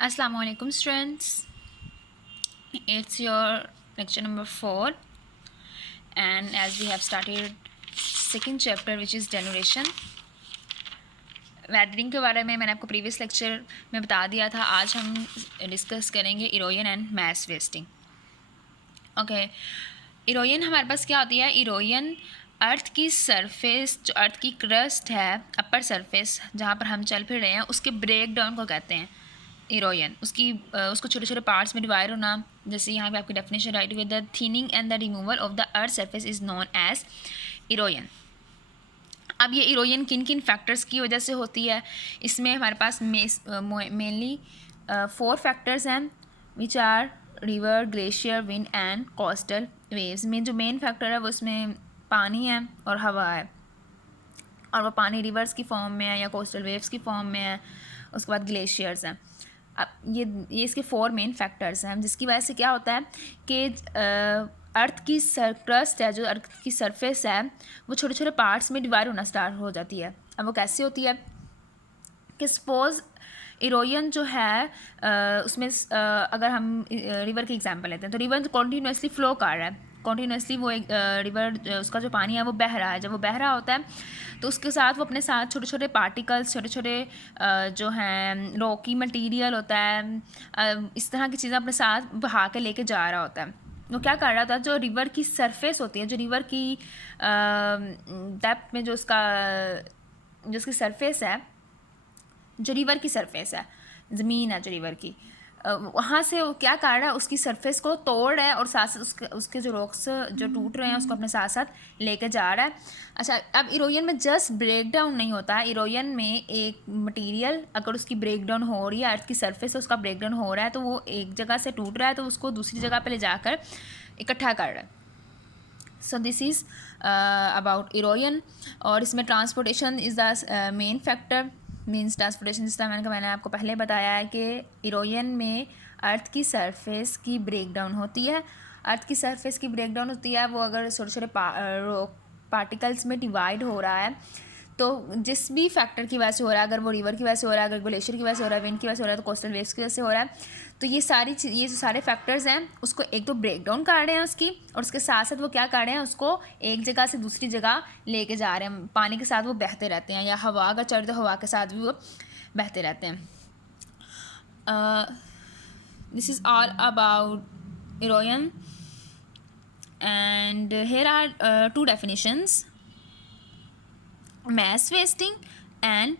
Assalamu alaikum students. It's your lecture number 4, and as we have started second chapter which is denudation. Weathering के बारे में मैंने आपको previous lecture में बता दिया था. आज हम डिस्कस करेंगे erosion and mess wasting. Okay, erosion हमारे पास क्या होती है? इरोजन अर्थ की सरफेस, जो अर्थ की क्रस्ट है, अपर सरफेस जहाँ पर हम चल फिर रहे हैं, उसके ब्रेक डाउन को कहते हैं इरोजन. उसको छोटे छोटे पार्ट्स में डिवाइड होना. जैसे यहाँ पे आपकी definition right with the thinning and the removal of the earth surface is known as erosion. अब ये इरोजन किन किन फैक्टर्स की वजह से होती है? इसमें हमारे पास मेनली 4 फैक्टर्स हैं which are river, glacier, wind and coastal waves. में जो मेन फैक्टर है वो इसमें पानी है और हवा है, और वो पानी रिवर्स की फॉर्म में है या कोस्टल वेव्स की फॉर्म में है. उसके बाद ग्लेशियर्स हैं. अब ये इसके 4 मेन फैक्टर्स हैं, जिसकी वजह से क्या होता है कि अर्थ की क्रस्ट है, जो अर्थ की सरफेस है, वो छोटे छोटे पार्ट्स में डिवाइड होना स्टार्ट हो जाती है. अब वो कैसे होती है कि सपोज इरोजन जो है उसमें अगर हम रिवर की एग्जांपल लेते हैं, तो रिवर कॉन्टीन्यूसली फ्लो कर रहा है. कॉन्टीन्यूसली वो एक रिवर, उसका जो पानी है वो बह रहा है. जब वो बह रहा होता है तो उसके साथ वो अपने साथ छोटे छोटे पार्टिकल्स, छोटे छोटे जो हैं रॉकी मटेरियल होता है, इस तरह की चीज़ें अपने साथ बहा के लेके जा रहा होता है. वो क्या कर रहा था, जो रिवर की सरफेस होती है, जो रिवर की डेप्थ में जो उसकी सरफेस है, जो रिवर की सरफेस है, ज़मीन है जो रिवर की, वहाँ से वो क्या कर रहा है, उसकी सरफेस को तोड़ रहा है और साथ साथ उसके जो रॉक्स जो टूट रहे हैं उसको अपने साथ साथ लेके जा रहा है. अच्छा, अब इरोजन में जस्ट ब्रेक डाउन नहीं होता है. इरोजन में एक मटेरियल अगर उसकी ब्रेक डाउन हो रही है, अर्थ की सरफेस से उसका ब्रेक डाउन हो रहा है, तो वो एक जगह से टूट रहा है तो उसको दूसरी जगह पर ले जाकर इकट्ठा कर रहा है. सो दिस इज़ अबाउट इरोजन. और इसमें transportation is the main factor. Means transportation, जिस तरह मैंने आपको पहले बताया है कि इरोजन में अर्थ की सरफेस की ब्रेक डाउन होती है. अर्थ की सरफेस की ब्रेक डाउन होती है, वो अगर छोटे छोटे पार्टिकल्स में डिवाइड हो रहा है, तो जिस भी फैक्टर की वजह से हो रहा है, अगर वो रिवर की वजह से हो रहा है, अगर ग्लेशियर की वजह से हो रहा है, विंड की वजह से हो रहा है, तो कोस्टल वेव्स की वजह से हो रहा है, तो ये जो सारे फैक्टर्स हैं उसको एक तो ब्रेक डाउन कर रहे हैं उसकी, और उसके साथ साथ वो क्या कर रहे हैं, उसको एक जगह से दूसरी जगह लेके जा रहे हैं. पानी के साथ वो बहते रहते हैं, या हवा अगर चढ़ तो हवा के साथ भी वो बहते रहते हैं. This is all about erosion, and here are 2 definitions: mass wasting and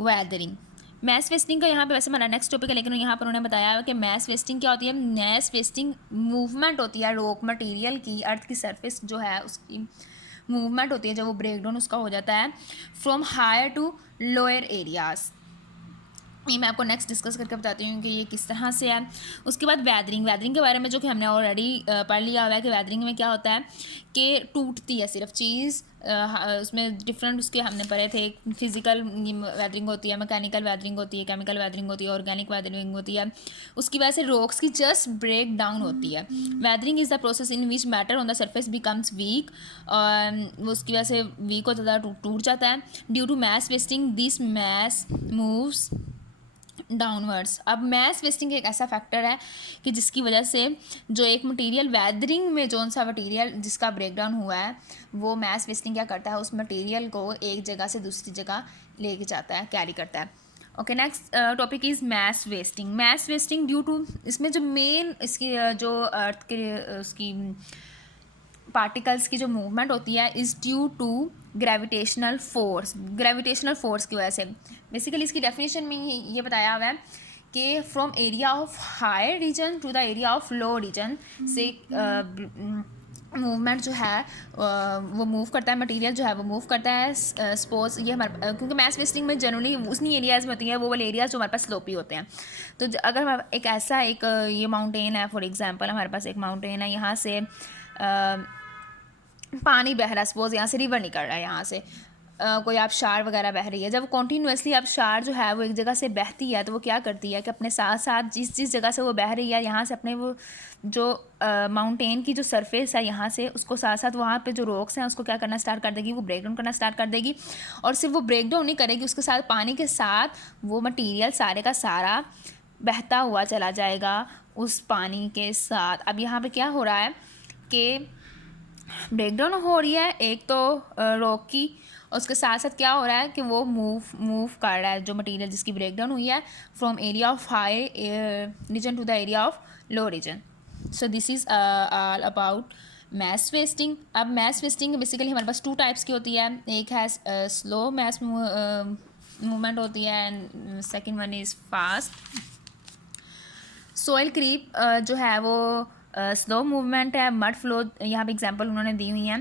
weathering. Mass wasting का यहाँ पे वैसे हमारा नेक्स्ट टॉपिक है, लेकिन यहाँ पर उन्होंने बताया है कि मैस वेस्टिंग क्या होती है. मैस वेस्टिंग मूवमेंट होती है रॉक मटेरियल की, अर्थ की सरफेस जो है उसकी मूवमेंट होती है जब वो ब्रेक डाउन उसका हो जाता है from higher to lower areas. ये मैं आपको नेक्स्ट डिस्कस करके बताती हूँ कि ये किस तरह से है. उसके बाद वेदरिंग. वेदरिंग के बारे में जो कि हमने ऑलरेडी पढ़ लिया हुआ है कि वेदरिंग में क्या होता है कि टूटती है सिर्फ चीज़. उसमें डिफरेंट उसके हमने पढ़े थे. फिजिकल वेदरिंग होती है, मैकेनिकल वेदरिंग होती है, केमिकल वेदरिंग होती है, ऑर्गेनिक वेदरिंग होती है. उसकी वजह से रॉक्स की जस्ट ब्रेक डाउन होती है. Weathering is the process in which matter on the surface becomes week. उसकी वजह से वीक हो जाता है, टूट जाता है. Due to mass wasting this mass moves downwards. अब मैस वेस्टिंग एक ऐसा फैक्टर है कि जिसकी वजह से जो एक मटेरियल वेदरिंग में जो सा मटेरियल जिसका ब्रेकडाउन हुआ है, वो मैस वेस्टिंग क्या करता है, उस मटेरियल को एक जगह से दूसरी जगह लेके जाता है, कैरी करता है. Okay, next topic is mass wasting. Mass wasting due to, इसमें जो मेन इसकी जो अर्थ के उसकी पार्टिकल्स की जो मूवमेंट होती है is due to gravitational force. Gravitational force की वजह से. बेसिकली इसकी डेफिनेशन में ये बताया हुआ है कि from area of higher region to the area of low region से मूवमेंट जो है वो मूव करता है, मटेरियल जो है वो मूव करता है. सपोज ये हमारे, क्योंकि मैस वेस्टिंग में जनरली उतनी एरियाज़ में होती है, वो वाले एरियाज जो हमारे पास स्लोपी होते हैं. तो अगर हम एक ऐसा एक ये माउंटेन है, फॉर एग्जांपल हमारे पास एक माउंटेन है, यहाँ से पानी बह रहा है, सपोज यहाँ से रिवर निकल रहा है, यहाँ से कोई आबशार वगैरह बह रही है. जब कॉन्टीन्यूसली आबशार जो है वो एक जगह से बहती है, तो वो क्या करती है कि अपने साथ साथ जिस जगह से वो बह रही है, यहाँ से अपने वो जो माउंटेन की जो सरफेस है यहाँ से, उसको साथ साथ वहाँ पे जो रॉक्स हैं उसको क्या करना स्टार्ट कर देगी, वो ब्रेक डाउन करना स्टार्ट कर देगी. और सिर्फ वो ब्रेक डाउन नहीं करेगी, उसके साथ पानी के साथ वो मटीरियल सारे का सारा बहता हुआ चला जाएगा उस पानी के साथ। अब यहाँ पे क्या हो रहा है कि ब्रेकडाउन हो रही है एक तो रॉक की, उसके साथ साथ क्या हो रहा है कि वो मूव कर रहा है जो मटेरियल जिसकी ब्रेकडाउन हुई है from area of high region to the area of low region. So this is all about mass wasting. अब मैस वेस्टिंग बेसिकली हमारे पास टू टाइप्स की होती है, एक है स्लो मैस मूवमेंट होती है and second one is fast. Soil creep जो है वो स्लो मूवमेंट है। मड फ्लो यहाँ पे एग्जांपल उन्होंने दी हुई हैं।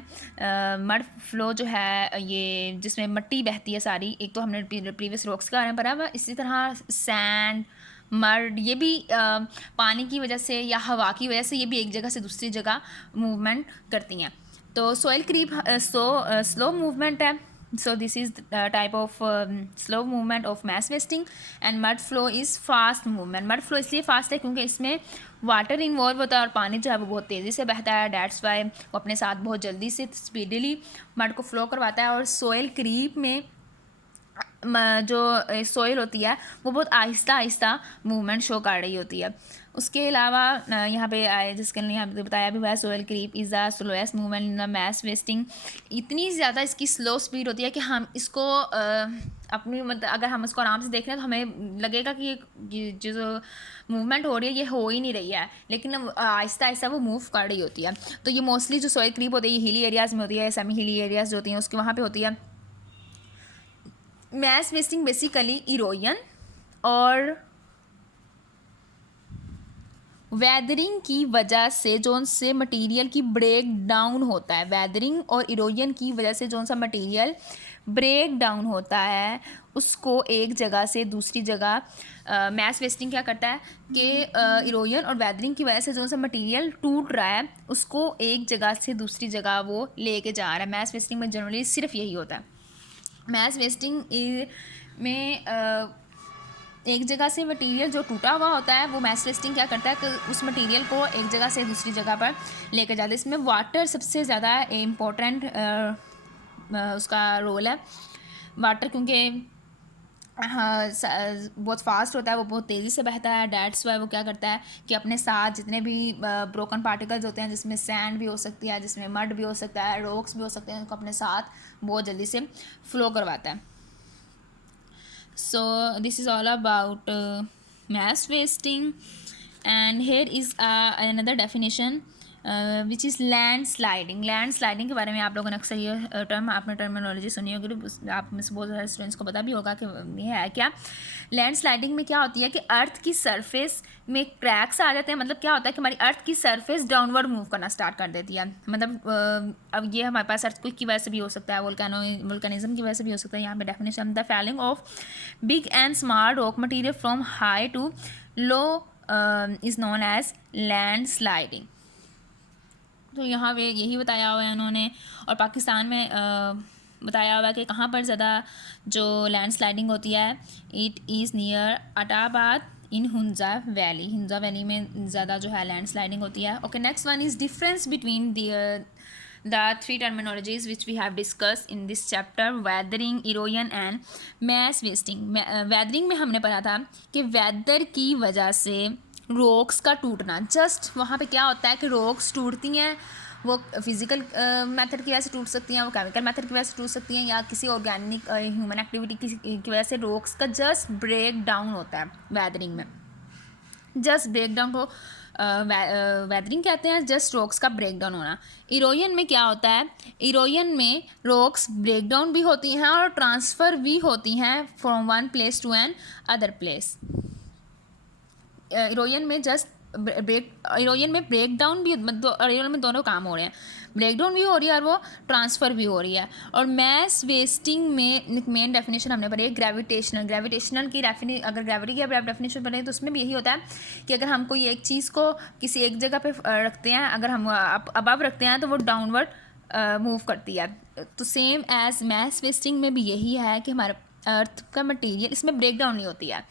मड फ्लो जो है ये जिसमें मिट्टी बहती है सारी, एक तो हमने प्रीवियस रॉक्स के बारे में पढ़ा हुआ, इसी तरह सैंड मड ये भी पानी की वजह से या हवा की वजह से ये भी एक जगह से दूसरी जगह मूवमेंट करती हैं। तो सोइल क्रीप स्लो मूवमेंट है। So this is the type of slow movement of mass wasting, and mud flow is fast movement. mud flow इसलिए fast है क्योंकि इसमें वाटर इन्वॉल्व होता है और पानी जो है वो बहुत तेज़ी से बहता है, डैट्स वाई वो अपने साथ बहुत जल्दी से स्पीडली मड को फ्लो करवाता है। और सोइल क्रीप में जो सोइल होती है वो बहुत आहिस्ता आहिस्ता मूवमेंट शो कर रही होती है। उसके अलावा यहाँ पे जिसके लिए यहाँ पे बताया भी हुआ है soil creep is the slowest movement in the mass wasting. इतनी ज़्यादा इसकी स्लो स्पीड होती है कि हम इसको अपनी मतलब अगर हम इसको आराम से देख रहे हैं तो हमें लगेगा कि ये जो मूवमेंट हो रही है ये हो ही नहीं रही है, लेकिन आहिस्ता आहिस्ता वो मूव कर रही होती है। तो ये मोस्टली जो सोइल क्रीप होती है ये हिली एरियाज़ में होती है, सेमी हिली एरियाज़ जो होती हैं उसके वहाँ पर होती है। मैस वेस्टिंग बेसिकली इरोजन और वेदरिंग की वजह से जोन से मटेरियल की ब्रेक डाउन होता है। वेदरिंग और इरोजन की वजह से जोन सा मटेरियल ब्रेक डाउन होता है उसको एक जगह से दूसरी जगह मैस वेस्टिंग क्या करता है कि इरोजन और वेदरिंग की वजह से जोन सा मटेरियल टूट रहा है उसको एक जगह से दूसरी जगह वो लेके जा रहा है। मैस वेस्टिंग में जनरली सिर्फ यही होता है। मैस वेस्टिंग में एक जगह से मटेरियल जो टूटा हुआ होता है वो मैस वेस्टिंग क्या करता है कि उस मटेरियल को एक जगह से दूसरी जगह पर लेकर जाता है। इसमें वाटर सबसे ज़्यादा इम्पोर्टेंट उसका रोल है। वाटर क्योंकि हाँ बहुत फास्ट होता है, वो बहुत तेज़ी से बहता है, डैट्स वाई वो क्या करता है कि अपने साथ जितने भी ब्रोकन पार्टिकल्स होते हैं जिसमें सैंड भी हो सकती है, जिसमें मड भी हो सकता है, रॉक्स भी हो सकते हैं, उनको अपने साथ बहुत जल्दी से फ्लो करवाता है। So this is all about mass wasting, and here is another definition which is land sliding. Land sliding के बारे में आप लोगों ने अक्सर ये टर्म आपने टर्मिनोलॉजी सुनी होगी, तो आप में से बहुत सारे स्टूडेंट्स को पता भी होगा कि ये है क्या। लैंड स्लाइडिंग में क्या होती है कि अर्थ की सरफेस में क्रैक्स आ जाते हैं। मतलब क्या होता है कि हमारी अर्थ की सरफेस डाउनवर्ड मूव करना स्टार्ट कर देती है। मतलब अब ये हमारे पास अर्थक्वेक की वजह से भी हो सकता है, वोल्केनिज्म की वजह से भी हो सकता है। यहाँ पे definition the falling of big and small rock material from high to low is known as land sliding. तो यहाँ पे यही बताया हुआ है उन्होंने। और पाकिस्तान में बताया हुआ है कि कहाँ पर ज़्यादा जो लैंड स्लाइडिंग होती है, it is near Attabad in Hunza valley. Hunza valley में ज़्यादा जो है लैंड स्लाइडिंग होती है। Okay, next one is difference between the three terminologies which we have discussed in this chapter: weathering, erosion and mass wasting. weathering में हमने पढ़ा था कि वेदर की वजह से रॉक्स का टूटना, जस्ट वहाँ पे क्या होता है कि रॉक्स टूटती हैं, वो फिज़िकल मेथड की वजह से टूट सकती हैं, वो केमिकल मेथड की वजह से टूट सकती हैं, या किसी ऑर्गेनिक ह्यूमन एक्टिविटी की वजह से रॉक्स का जस्ट ब्रेक डाउन होता है। वेदरिंग में जस्ट ब्रेक डाउन को वेदरिंग कहते हैं, जस्ट रॉक्स का ब्रेक डाउन होना। इरोजन में क्या होता है, इरोजन में रॉक्स ब्रेक डाउन भी होती हैं और ट्रांसफ़र भी होती हैं from one place to another place. Erosion में जस्ट इरोजन में ब्रेक डाउन भी, इरोजन में दोनों काम हो रहे हैं, ब्रेक डाउन भी हो रही है और वो ट्रांसफ़र भी हो रही है। और मैस वेस्टिंग में मेन डेफिनेशन हमने पढ़ी है ग्रेविटेशनल की अगर ग्रेविटी की डेफिनेशन पढ़े तो उसमें भी यही होता है कि अगर हम कोई एक चीज़ को किसी एक जगह पे रखते हैं, अगर हम अबव रखते हैं तो वो डाउनवर्ड मूव करती है। तो सेम एज मैस वेस्टिंग में भी यही है कि हमारा अर्थ का मटीरियल, इसमें ब्रेक डाउन नहीं होती है,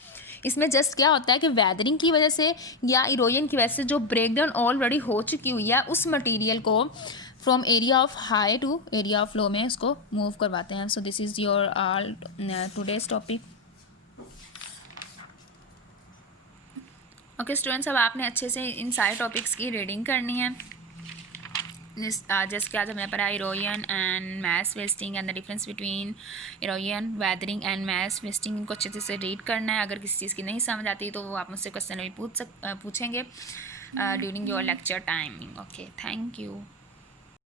इसमें जस्ट क्या होता है कि वेदरिंग की वजह से या इरोजन की वजह से जो ब्रेकडाउन ऑलरेडी हो चुकी हुई है उस मटेरियल को from area of high to area of low में उसको मूव करवाते हैं। So this is your all today's topic. Okay students, अब आपने अच्छे से इन सारे टॉपिक्स की रीडिंग करनी है। जैसे कि आज हमने पढ़ा erosion and mess wasting and the difference between erosion, weathering and mess wasting. इनको अच्छे से रीड करना है। अगर किसी चीज़ की नहीं समझ आती तो वो आप मुझसे क्वेश्चन भी पूछेंगे during your lecture timing. Okay, thank you.